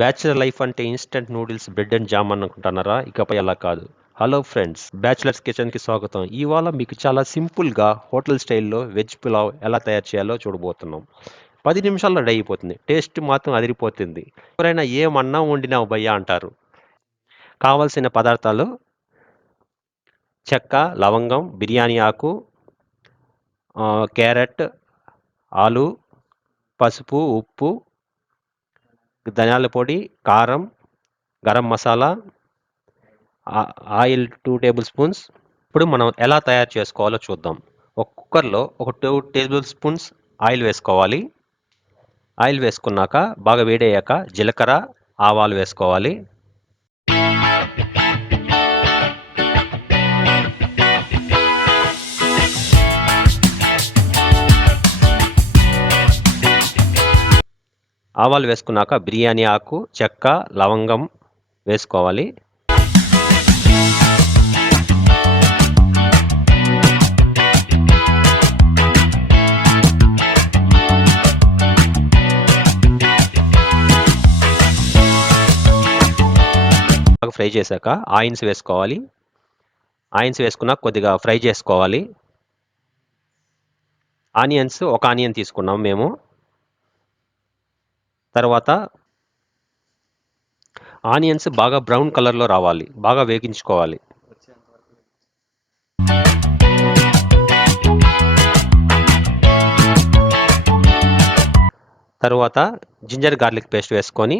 Bachelor life అంటే instant noodles, bread and jam అనుకుంటున్నారా? ఇకపై అలా కాదు. హలో ఫ్రెండ్స్, బ్యాచిలర్స్ కిచెన్‌కి స్వాగతం. ఇవాళ మీకు చాలా సింపుల్‌గా హోటల్ స్టైల్‌లో వెజ్ పులావ్ ఎలా తయారు చేయాలో చూడబోతున్నాం. 10 నిమిషాల్లో రెడీ అయిపోతుంది. టేస్ట్ మాత్రం అదిరిపోతుంది. ఎవరైనా "ఏమన్నం వండినావు భయ్యా" అంటారు. కావాల్సిన పదార్థాలు: చెక్క, లవంగం, బిర్యానీ ఆకు, క్యారెట్, ఆలు, పసుపు, ఉప్పు, ధనియాల పొడి, కారం, garam masala, oil 2 table spoons. ఇప్పుడు మనం ఎలా తయారు చేసుకోవాలో చూద్దాం. ఒక కుక్కర్లో ఒక 2 టేబుల్ స్పూన్స్ ఆయిల్ వేసుకోవాలి. ఆయిల్ వేసుకున్నాక బాగా వేడయ్యాక జీలకర్ర, ఆవాలు వేసుకోవాలి. ఆవాలు వేసుకున్నాక బిర్యానీ ఆకు, చెక్క, లవంగం వేసుకోవాలి. బాగా ఫ్రై చేశాక ఆయిన్స్ వేసుకోవాలి. ఆయిన్స్ వేసుకున్నాక కొద్దిగా ఫ్రై చేసుకోవాలి. ఆనియన్స్, ఒక ఆనియన్ తీసుకున్నాం మేము. తర్వాత ఆనియన్స్ బాగా బ్రౌన్ కలర్లో రావాలి, బాగా వేగించుకోవాలి. తర్వాత జింజర్ గార్లిక్ పేస్ట్ వేసుకొని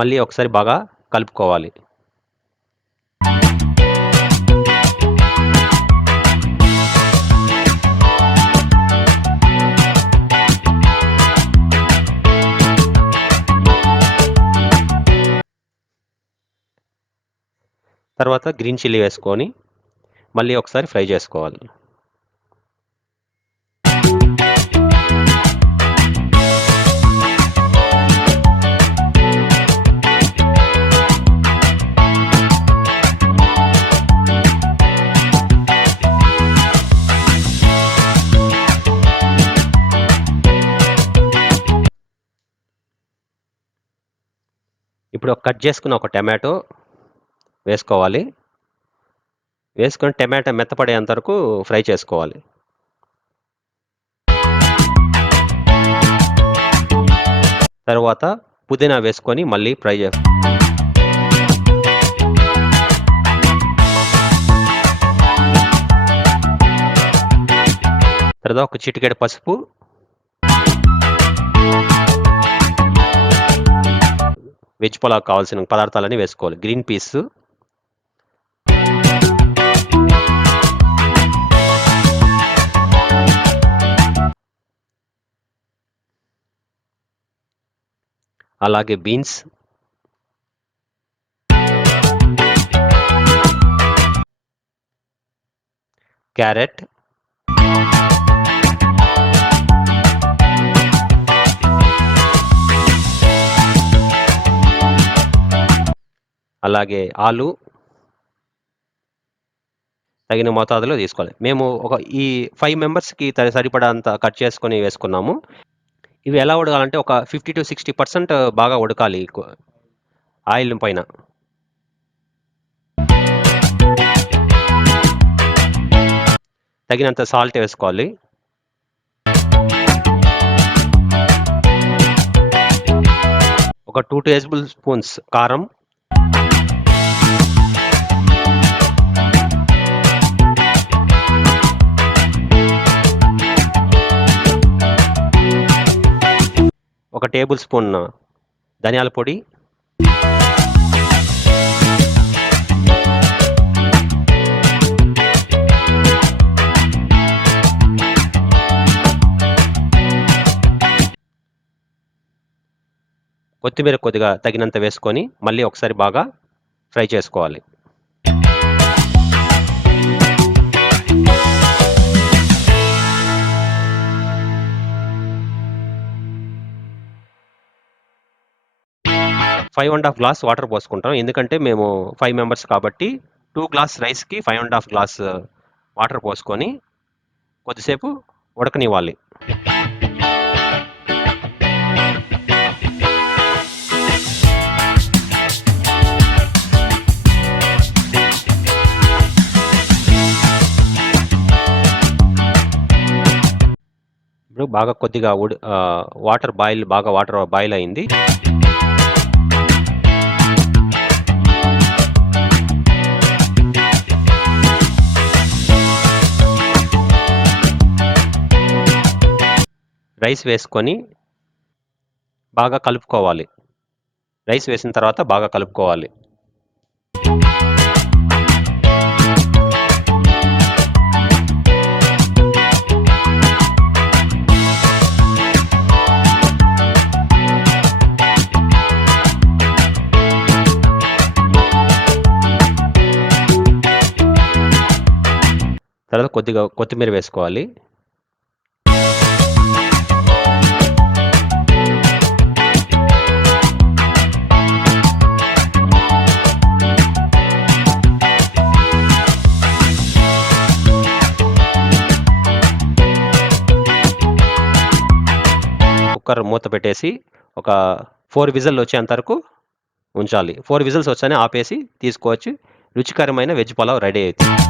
మళ్ళీ ఒకసారి బాగా కలుపుకోవాలి. తర్వాత గ్రీన్ చిల్లీ వేసుకొని మళ్ళీ ఒకసారి ఫ్రై చేసుకోవాలి. ఇప్పుడు కట్ చేసుకున్న ఒక టమాటో వేసుకోవాలి. వేసుకొని టమాటా మెత్తపడేంత వరకు ఫ్రై చేసుకోవాలి. తర్వాత పుదీనా వేసుకొని మళ్ళీ ఫ్రై తర్వాత ఒక చిటికెడు పసుపు, వెజ్ పులావ్ కావాల్సిన పదార్థాలన్నీ వేసుకోవాలి. గ్రీన్ పీస్, అలాగే బీన్స్, క్యారెట్, అలాగే ఆలు తగిన మోతాదులో తీసుకోవాలి. మేము ఈ 5 మెంబర్స్కి సరిపడా కట్ చేసుకొని వేసుకున్నాము. ఇవి ఎలా ఉడకాలంటే ఒక 50 to 60% బాగా ఉడకాలి ఆయిల్ పైన. తగినంత సాల్ట్ వేసుకోవాలి. ఒక 2 టేబుల్ స్పూన్స్ కారం, ఒక టేబుల్ స్పూన్ ధనియాల పొడి, కొత్తిమీర కొద్దిగా తగినంత వేసుకొని మళ్ళీ ఒకసారి బాగా ఫ్రై చేసుకోవాలి. Five and half glass water పోసుకుంటాం. ఎందుకంటే మేము 5 మెంబర్స్ కాబట్టి 2 గ్లాస్ రైస్కి 5.5 గ్లాస్ వాటర్ పోసుకొని కొద్దిసేపు ఉడకనివ్వాలి. పెట్టారు. బాగా కొద్దిగా వాటర్ బాయిల్ అయింది. రైస్ వేసుకొని బాగా కలుపుకోవాలి. రైస్ వేసిన తర్వాత బాగా కలుపుకోవాలి. తర్వాత కొద్దిగా కొత్తిమీర వేసుకోవాలి. కుక్కర్ మూత పెట్టేసి ఒక 4 విజిల్ వచ్చేంత వరకు ఉంచాలి. 4 విజిల్స్ వచ్చానే ఆపేసి తీసుకోవచ్చు. రుచికరమైన వెజ్ పులావ్ రెడీ అవుతుంది.